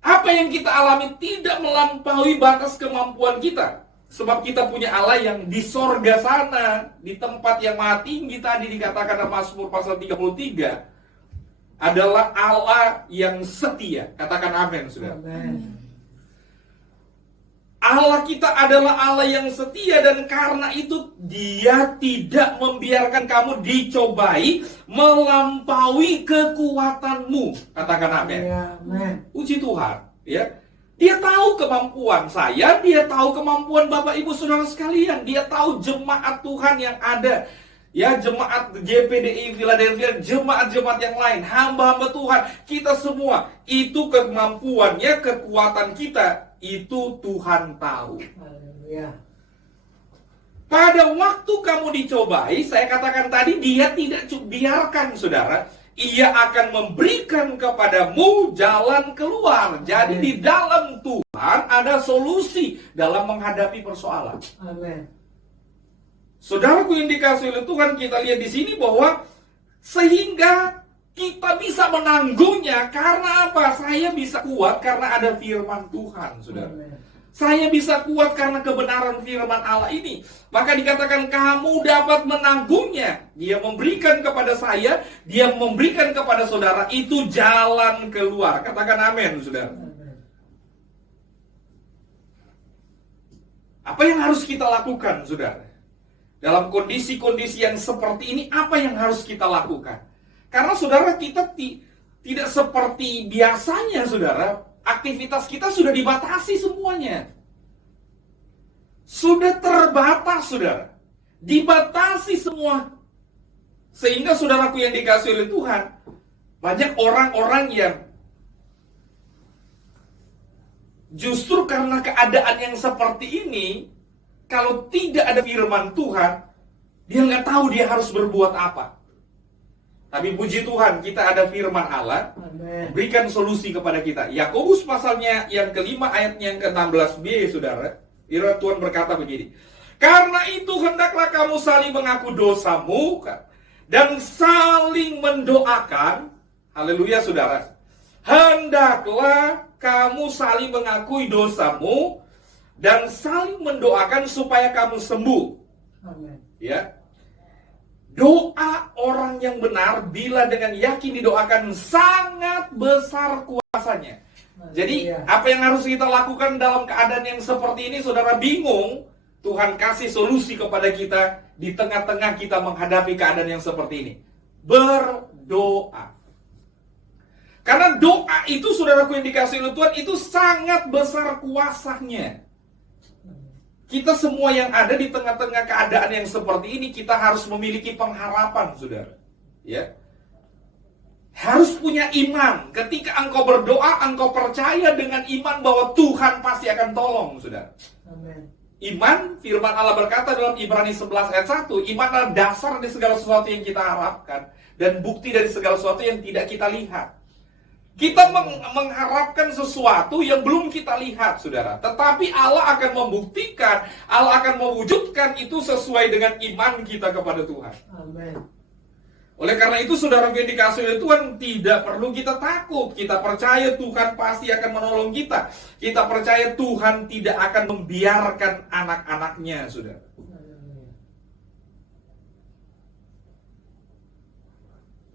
apa yang kita alami tidak melampaui batas kemampuan kita. Sebab kita punya Allah yang di sorga sana, di tempat yang maha tinggi tadi dikatakan dalam Mazmur pasal 33, adalah Allah yang setia. Katakan amin, saudara. Amin. Allah kita adalah Allah yang setia, dan karena itu Dia tidak membiarkan kamu dicobai melampaui kekuatanmu. Katakan amin. Amin. Puji Tuhan, ya. Dia tahu kemampuan saya, Dia tahu kemampuan Bapak Ibu Saudara sekalian, Dia tahu jemaat Tuhan yang ada. Ya, jemaat GPDI Philadelphia, jemaat-jemaat yang lain, hamba-hamba Tuhan, kita semua, itu kemampuannya, kekuatan kita, itu Tuhan tahu. Haleluya. Pada waktu kamu dicobai, saya katakan tadi, Dia tidak biarkan, saudara. Ia akan memberikan kepadamu jalan keluar. Jadi di dalam Tuhan ada solusi dalam menghadapi persoalan. Amin. Saudaraku yang dikasihi oleh Tuhan, kita lihat di sini bahwa sehingga kita bisa menanggungnya. Karena apa? Saya bisa kuat karena ada firman Tuhan, saudara. Amin. Saya bisa kuat karena kebenaran firman Allah ini. Maka dikatakan kamu dapat menanggungnya. Dia memberikan kepada saya, Dia memberikan kepada saudara, itu jalan keluar. Katakan amin, saudara. Amin. Apa yang harus kita lakukan, saudara? Dalam kondisi-kondisi yang seperti ini, apa yang harus kita lakukan? Karena saudara kita tidak seperti biasanya saudara. Aktivitas kita sudah dibatasi semuanya. Sudah terbatas saudara. Dibatasi semua. Sehingga saudaraku yang dikasihi oleh Tuhan, banyak orang-orang yang justru karena keadaan yang seperti ini, kalau tidak ada firman Tuhan, dia nggak tahu dia harus berbuat apa. Tapi puji Tuhan, kita ada firman Allah, Amin. berikan solusi kepada kita. Yakobus pasalnya yang kelima ayatnya yang ke-16b, saudara. Firman Tuhan berkata begini. Karena itu hendaklah kamu saling mengaku dosamu dan saling mendoakan. Haleluya saudara. Hendaklah kamu saling mengakui dosamu dan saling mendoakan supaya kamu sembuh. Amin. Ya. Doa orang yang benar bila dengan yakin didoakan sangat besar kuasanya. Jadi apa yang harus kita lakukan dalam keadaan yang seperti ini? Saudara bingung, Tuhan kasih solusi kepada kita di tengah-tengah kita menghadapi keadaan yang seperti ini. Berdoa. Karena doa itu saudaraku yang dikasihi oleh Tuhan itu sangat besar kuasanya. Kita semua yang ada di tengah-tengah keadaan yang seperti ini, kita harus memiliki pengharapan, saudara. Ya, harus punya iman. Ketika engkau berdoa, engkau percaya dengan iman bahwa Tuhan pasti akan tolong, saudara. Amin. Iman, firman Allah berkata dalam Ibrani 11 ayat 1, iman adalah dasar dari segala sesuatu yang kita harapkan dan bukti dari segala sesuatu yang tidak kita lihat. Kita mengharapkan sesuatu yang belum kita lihat, saudara. Tetapi Allah akan membuktikan, Allah akan mewujudkan itu sesuai dengan iman kita kepada Tuhan. Amin. Oleh karena itu, saudara yang dikasihi oleh Tuhan, tidak perlu kita takut. Kita percaya Tuhan pasti akan menolong kita. Kita percaya Tuhan tidak akan membiarkan anak-anaknya, saudara.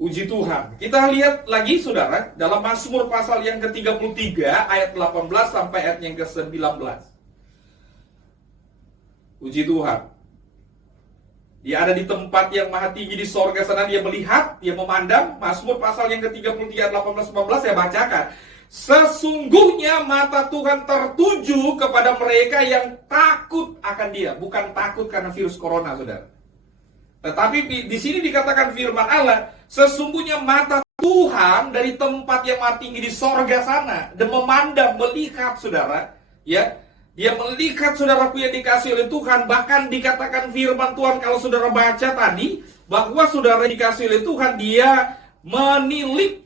Puji Tuhan. Kita lihat lagi saudara dalam Mazmur pasal yang ke-33 ayat 18 sampai ayat yang ke-19. Puji Tuhan. Dia ada di tempat yang maha tinggi di sorga sana, dia melihat, dia memandang. Mazmur pasal yang ke-33 ayat 18-19 saya bacakan. Sesungguhnya mata Tuhan tertuju kepada mereka yang takut akan dia. Bukan takut karena virus corona, saudara. Tetapi di sini dikatakan firman Allah, sesungguhnya mata Tuhan dari tempat yang maha tinggi di sorga sana dan memandang, melihat, saudara, ya, dia melihat saudaraku yang dikasihi oleh Tuhan. Bahkan dikatakan firman Tuhan kalau saudara baca tadi bahwa saudara dikasihi oleh Tuhan, dia menilik,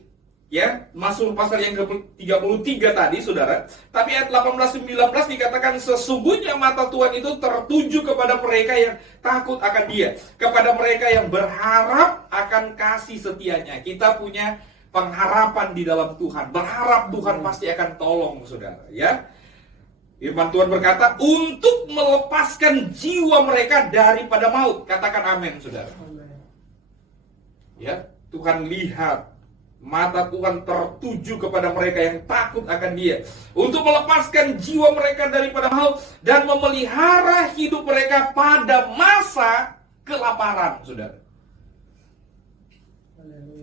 ya, Mazmur pasal yang ke-33 tadi, saudara. Tapi ayat 18-19 dikatakan sesungguhnya mata Tuhan itu tertuju kepada mereka yang takut akan dia, kepada mereka yang berharap akan kasih setianya. Kita punya pengharapan di dalam Tuhan, berharap Tuhan pasti akan tolong, saudara, ya. Firman Tuhan berkata untuk melepaskan jiwa mereka daripada maut. Katakan amin, saudara. Amin. Ya, Tuhan lihat, mata Tuhan tertuju kepada mereka yang takut akan dia, untuk melepaskan jiwa mereka daripada maut dan memelihara hidup mereka pada masa kelaparan, saudara.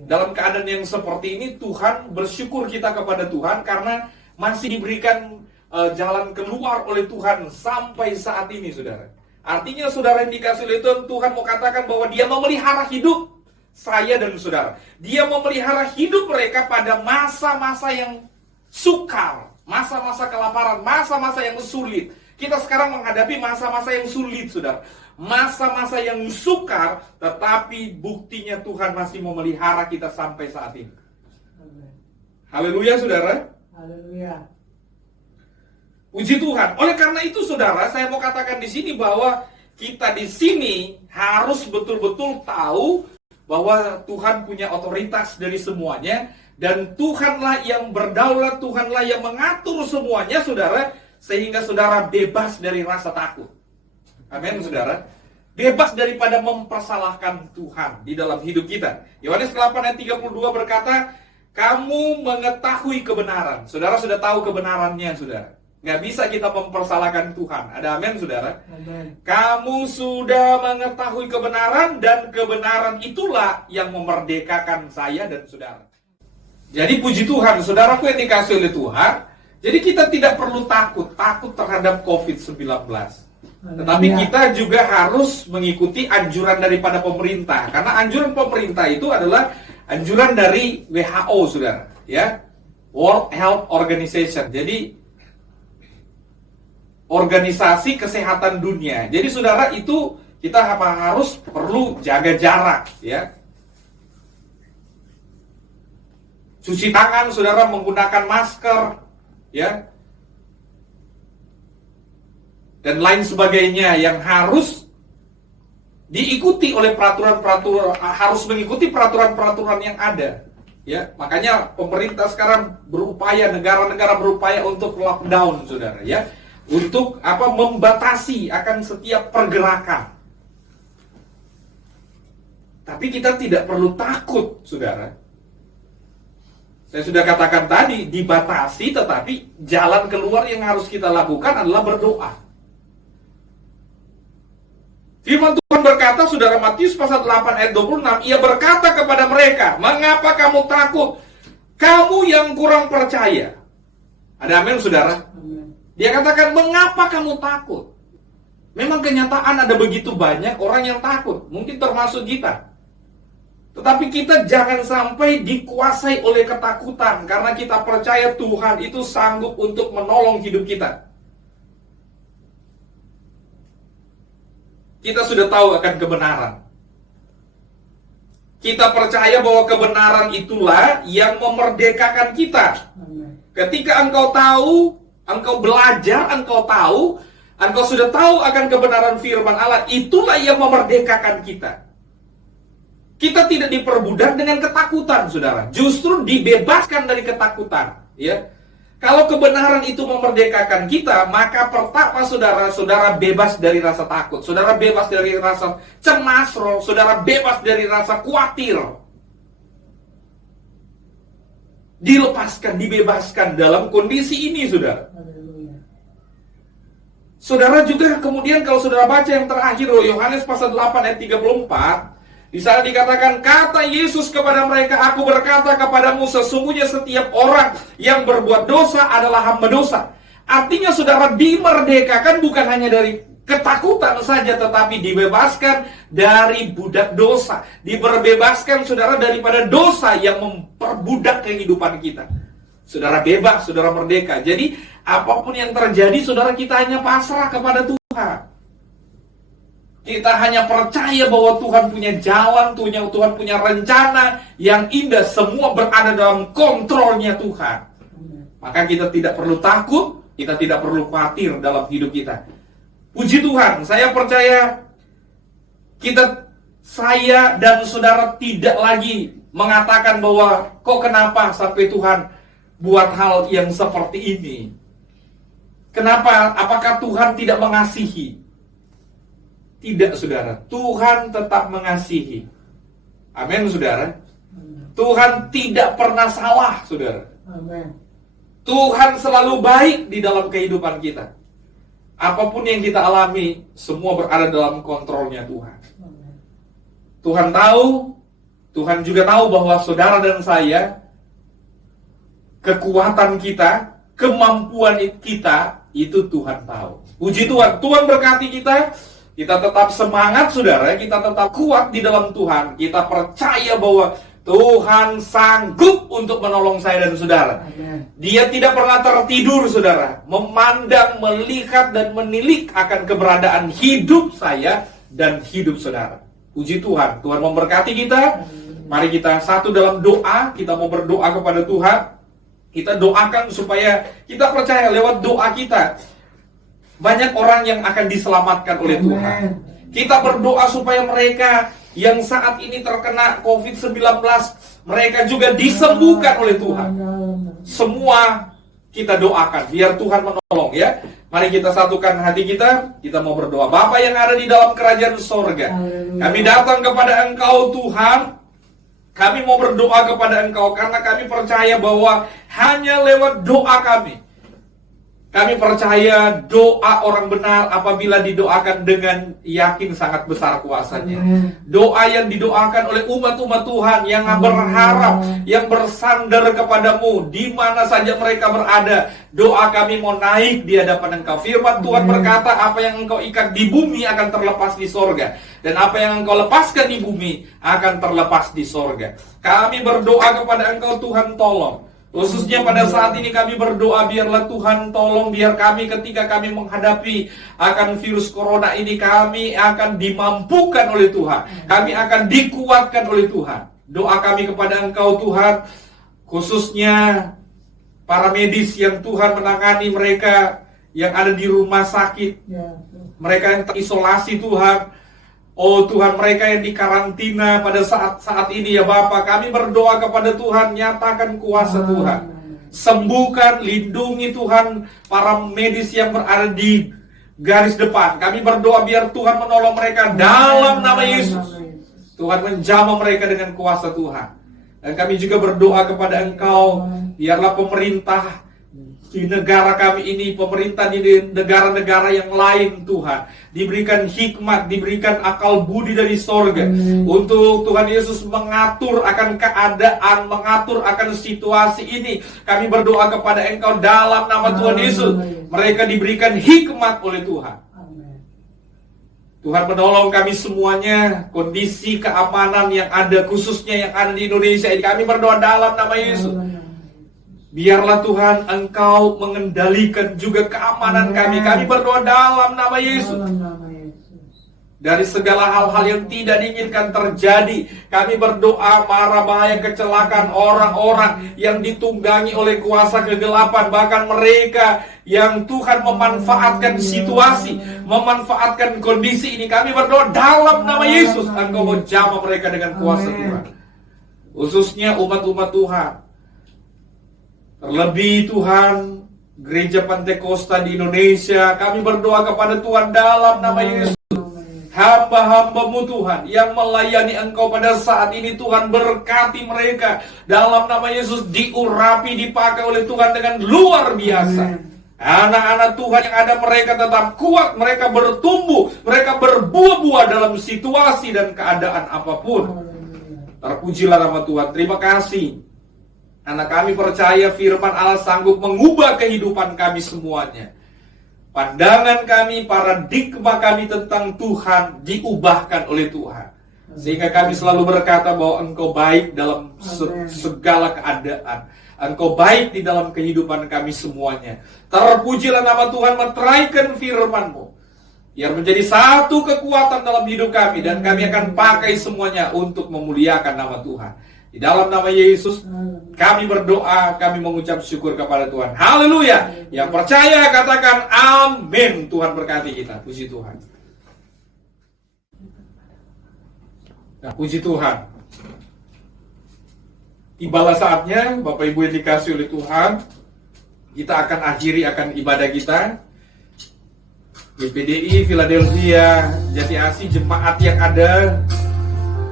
Dalam keadaan yang seperti ini, Tuhan bersyukur kita kepada Tuhan karena masih diberikan jalan keluar oleh Tuhan sampai saat ini, saudara. Artinya saudara yang dikasihi oleh Tuhan, Tuhan mau katakan bahwa dia memelihara hidup saya dan saudara. Dia memelihara hidup mereka pada masa-masa yang sukar, masa-masa kelaparan, masa-masa yang sulit. Kita sekarang menghadapi masa-masa yang sulit, saudara. Masa-masa yang sukar, tetapi buktinya Tuhan masih memelihara kita sampai saat ini. Haleluya, saudara. Haleluya. Puji Tuhan. Oleh karena itu, saudara, saya mau katakan di sini bahwa kita di sini harus betul-betul tahu bahwa Tuhan punya otoritas dari semuanya, dan Tuhanlah yang berdaulat, Tuhanlah yang mengatur semuanya, saudara, sehingga saudara bebas dari rasa takut. Amin, saudara. Bebas daripada mempersalahkan Tuhan di dalam hidup kita. Yohanes 8 ayat 32 berkata, kamu mengetahui kebenaran. Saudara sudah tahu kebenarannya, saudara. Nggak bisa kita mempersalahkan Tuhan. Ada amin, saudara? Amin. Kamu sudah mengetahui kebenaran, dan kebenaran itulah yang memerdekakan saya dan saudara. Jadi puji Tuhan, saudaraku yang dikasih oleh Tuhan, jadi kita tidak perlu takut terhadap COVID-19. Tetapi kita juga harus mengikuti anjuran daripada pemerintah. Karena anjuran pemerintah itu adalah anjuran dari WHO, saudara. Ya, World Health Organization. Jadi organisasi kesehatan dunia. Jadi saudara, itu kita harus perlu jaga jarak, ya. Cuci tangan, saudara, menggunakan masker, ya. Dan lain sebagainya yang harus diikuti oleh peraturan-peraturan, harus mengikuti peraturan-peraturan yang ada. Ya, makanya pemerintah sekarang berupaya, negara-negara berupaya untuk lockdown, saudara, ya. Untuk membatasi akan setiap pergerakan. Tapi kita tidak perlu takut, saudara. Saya sudah katakan tadi, dibatasi, tetapi jalan keluar yang harus kita lakukan adalah berdoa. Firman Tuhan berkata, saudara, Matius pasal 8 ayat 26, ia berkata kepada mereka, mengapa kamu takut? Kamu yang kurang percaya. Ada amin, saudara? Dia katakan, mengapa kamu takut? Memang kenyataan ada begitu banyak orang yang takut. Mungkin termasuk kita. Tetapi kita jangan sampai dikuasai oleh ketakutan. Karena kita percaya Tuhan itu sanggup untuk menolong hidup kita. Kita sudah tahu akan kebenaran. Kita percaya bahwa kebenaran itulah yang memerdekakan kita. Ketika engkau tahu, engkau belajar, engkau tahu, engkau sudah tahu akan kebenaran firman Allah, itulah yang memerdekakan kita. Kita tidak diperbudak dengan ketakutan, saudara. Justru dibebaskan dari ketakutan. Ya, kalau kebenaran itu memerdekakan kita, maka pertama, saudara bebas dari rasa takut, saudara bebas dari rasa cemas, saudara bebas dari rasa khawatir. Dilepaskan, dibebaskan dalam kondisi ini, saudara. Saudara juga kemudian kalau saudara baca yang terakhir, Yohanes pasal 8 ayat 34, di sana dikatakan, kata Yesus kepada mereka, aku berkata kepadamu, sesungguhnya setiap orang yang berbuat dosa adalah hamba dosa. Artinya saudara dimerdekakan bukan hanya dari ketakutan saja, tetapi dibebaskan dari budak dosa. Dibebaskan, saudara, daripada dosa yang memperbudak kehidupan kita. Saudara bebas, saudara merdeka. Jadi apapun yang terjadi, saudara, kita hanya pasrah kepada Tuhan. Kita hanya percaya bahwa Tuhan punya jalan, Tuhan punya rencana yang indah. Semua berada dalam kontrolnya Tuhan. Maka kita tidak perlu takut, kita tidak perlu khawatir dalam hidup kita. Puji Tuhan, saya percaya saya dan saudara tidak lagi mengatakan bahwa kok kenapa sampai Tuhan buat hal yang seperti ini. Kenapa? Apakah Tuhan tidak mengasihi? Tidak, saudara. Tuhan tetap mengasihi. Amin, saudara. Tuhan tidak pernah salah, saudara. Amin. Tuhan selalu baik di dalam kehidupan kita. Apapun yang kita alami, semua berada dalam kontrolnya Tuhan. Tuhan tahu, Tuhan juga tahu bahwa saudara dan saya, kekuatan kita, kemampuan kita, itu Tuhan tahu. Puji Tuhan, Tuhan berkati kita tetap semangat, saudara, kita tetap kuat di dalam Tuhan. Kita percaya bahwa Tuhan sanggup untuk menolong saya dan saudara. Dia tidak pernah tertidur, saudara, memandang, melihat, dan menilik akan keberadaan hidup saya dan hidup saudara. Puji Tuhan, Tuhan memberkati kita. Mari kita satu dalam doa, kita mau berdoa kepada Tuhan. Kita doakan supaya kita percaya lewat doa kita, banyak orang yang akan diselamatkan oleh Tuhan. Kita berdoa supaya mereka yang saat ini terkena COVID-19, mereka juga disembuhkan oleh Tuhan. Semua kita doakan, biar Tuhan menolong, ya. Mari kita satukan hati kita mau berdoa. Bapa yang ada di dalam kerajaan sorga, kami datang kepada Engkau, Tuhan. Kami mau berdoa kepada Engkau, karena kami percaya bahwa hanya lewat doa kami, Kami percaya doa orang benar apabila didoakan dengan yakin sangat besar kuasanya. Doa yang didoakan oleh umat-umat Tuhan yang berharap, yang bersandar kepadamu di mana saja mereka berada. Doa kami mau naik di hadapan Engkau. Firman Tuhan berkata, apa yang Engkau ikat di bumi akan terlepas di sorga, dan apa yang Engkau lepaskan di bumi akan terlepas di sorga. Kami berdoa kepada Engkau, Tuhan tolong. Khususnya pada saat ini kami berdoa, biarlah Tuhan tolong, biar kami ketika kami menghadapi akan virus corona ini, kami akan dimampukan oleh Tuhan. Kami akan dikuatkan oleh Tuhan. Doa kami kepada Engkau Tuhan, khususnya para medis yang Tuhan menangani mereka yang ada di rumah sakit, mereka yang terisolasi Tuhan. Oh Tuhan, mereka yang dikarantina pada saat ini ya Bapa, kami berdoa kepada Tuhan, nyatakan kuasa Tuhan. Sembuhkan, lindungi Tuhan para medis yang berada di garis depan. Kami berdoa biar Tuhan menolong mereka dalam nama Yesus. Tuhan menjamah mereka dengan kuasa Tuhan. Dan kami juga berdoa kepada Engkau, biarlah pemerintah di negara kami ini, pemerintah di negara-negara yang lain Tuhan, diberikan hikmat, diberikan akal budi dari sorga, untuk Tuhan Yesus mengatur akan keadaan, mengatur akan situasi ini. Kami berdoa kepada Engkau dalam nama Tuhan Yesus, mereka diberikan hikmat oleh Tuhan. Tuhan menolong kami semuanya, kondisi keamanan yang ada, khususnya yang ada di Indonesia ini, kami berdoa dalam nama Yesus. Biarlah Tuhan Engkau mengendalikan juga keamanan kami. Kami berdoa dalam nama Yesus. Dari segala hal-hal yang tidak diinginkan terjadi, kami berdoa mara bahaya kecelakaan orang-orang yang ditunggangi oleh kuasa kegelapan, bahkan mereka yang Tuhan memanfaatkan situasi, memanfaatkan kondisi ini. Kami berdoa dalam nama Yesus, Engkau menjamah mereka dengan kuasa Tuhan. Khususnya umat-umat Tuhan. Terlebih Tuhan, Gereja Pantekosta di Indonesia, kami berdoa kepada Tuhan dalam nama Yesus. Hamba-hambamu Tuhan yang melayani Engkau pada saat ini, Tuhan berkati mereka dalam nama Yesus, diurapi, dipakai oleh Tuhan dengan luar biasa. Anak-anak Tuhan yang ada, mereka tetap kuat, mereka bertumbuh, mereka berbuah-buah dalam situasi dan keadaan apapun. Terpujilah nama Tuhan. Terima kasih. Anak kami percaya firman Allah sanggup mengubah kehidupan kami semuanya. Pandangan kami, paradigma kami tentang Tuhan diubahkan oleh Tuhan. Sehingga kami selalu berkata bahwa Engkau baik dalam segala keadaan. Engkau baik di dalam kehidupan kami semuanya. Terpujilah nama Tuhan, meteraikan firman-Mu, biar menjadi satu kekuatan dalam hidup kami, dan kami akan pakai semuanya untuk memuliakan nama Tuhan. Di dalam nama Yesus kami berdoa, kami mengucap syukur kepada Tuhan. Haleluya. Yang percaya katakan amin. Tuhan berkati kita. Puji Tuhan. Nah, puji Tuhan. Tibalah saatnya Bapak Ibu yang dikasih oleh Tuhan, kita akan akhiri akan ibadah kita. GPDI Philadelphia Jati Asih, jemaat yang ada,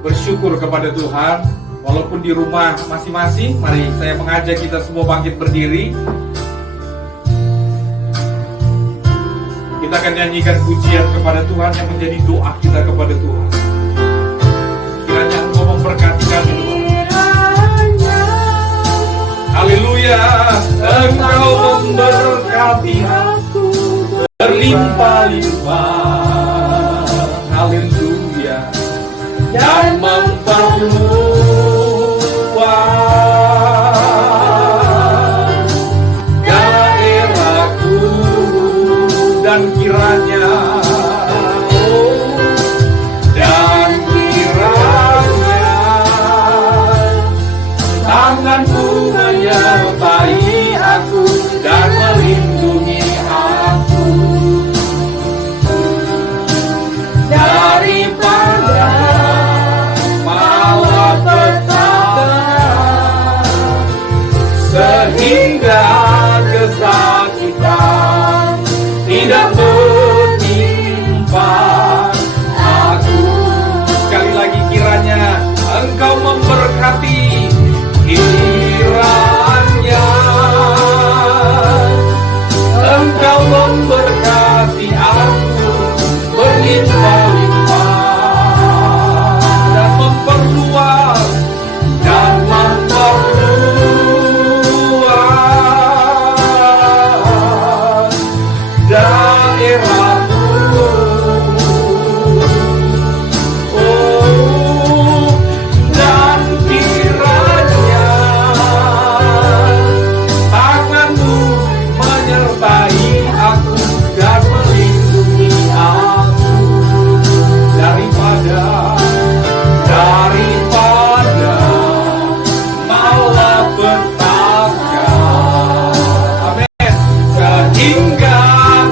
bersyukur kepada Tuhan. Walaupun di rumah masing-masing, mari saya mengajak kita semua bangkit berdiri. Kita akan nyanyikan pujian kepada Tuhan yang menjadi doa kita kepada Tuhan. Kiranya Engkau memberkati kami, Tuhan. Haleluya. Engkau memberkati aku berlimpah-limpah. Haleluya. Dan memperluas daerahku, dan kiranya tangan-Mu menyertai aku dan melindungi aku daripada sehingga kesakitan tidak menimpa aku. Sekali lagi, kiranya Engkau memberkati, kiranya Engkau memberkati aku berlimpah-limpah dan memperluas daerahmu. Oh, dan kiranya tanganmu menyertai aku dan melindungi aku daripada malapetaka. Amin. Sehingga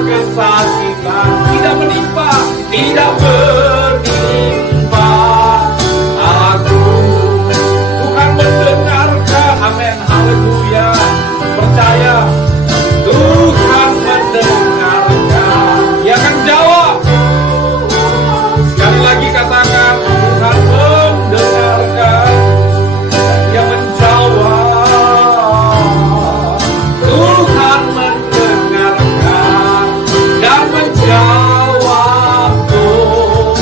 kesakitan tidak menimpa, tidak menimpa aku. Tuhan mendengarkan. Amin. Haleluya. Percaya Tuhan mendengarkan. Dia akan jawab. Sekali lagi katakan, Tuhan mendengarkan. Dia menjawab. Tuhan mendengarkan dan menjawab doaku.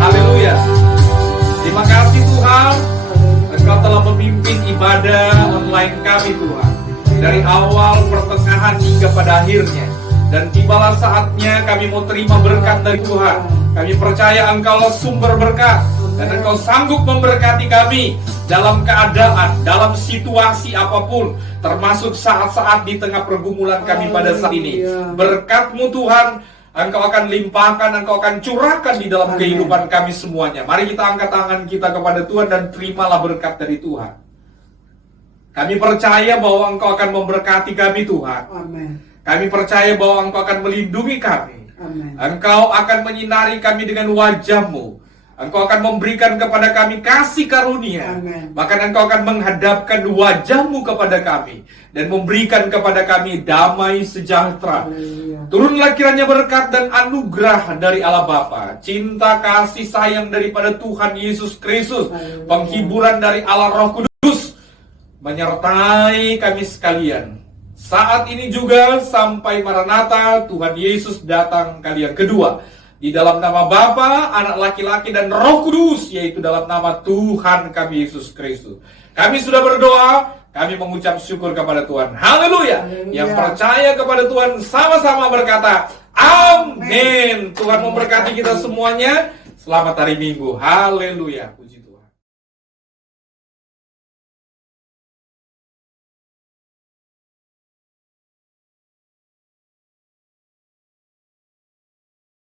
Haleluya. Terima kasih Tuhan, Engkau telah memimpin ibadah online kami Tuhan, dari awal, pertengahan hingga pada akhirnya. Dan tibalah saatnya kami mau terima berkat dari Tuhan. Kami percaya Engkaulah sumber berkat, dan Engkau sanggup memberkati kami dalam keadaan, dalam situasi apapun, termasuk saat-saat di tengah pergumulan kami pada saat ini. Berkat-Mu Tuhan, Engkau akan limpahkan, Engkau akan curahkan di dalam kehidupan kami semuanya. Mari kita angkat tangan kita kepada Tuhan dan terimalah berkat dari Tuhan. Kami percaya bahwa Engkau akan memberkati kami Tuhan. Amin. Kami percaya bahwa Engkau akan melindungi kami. Amin. Engkau akan menyinari kami dengan wajah-Mu. Engkau akan memberikan kepada kami kasih karunia. Amin. Bahkan Engkau akan menghadapkan wajah-Mu kepada kami dan memberikan kepada kami damai sejahtera. Haleluya. Turunlah kiranya berkat dan anugerah dari Allah Bapa, cinta kasih sayang daripada Tuhan Yesus Kristus, Haleluya. penghiburan dari Allah Roh Kudus menyertai kami sekalian. Saat ini juga sampai Maranatha, Tuhan Yesus datang kali yang kedua. Di dalam nama Bapa, Anak laki-laki dan Roh Kudus, yaitu dalam nama Tuhan kami Yesus Kristus. Kami sudah berdoa, kami mengucap syukur kepada Tuhan. Haleluya. Yang percaya kepada Tuhan sama-sama berkata, Amin. Tuhan memberkati kita semuanya. Selamat hari Minggu. Haleluya. Puji Tuhan.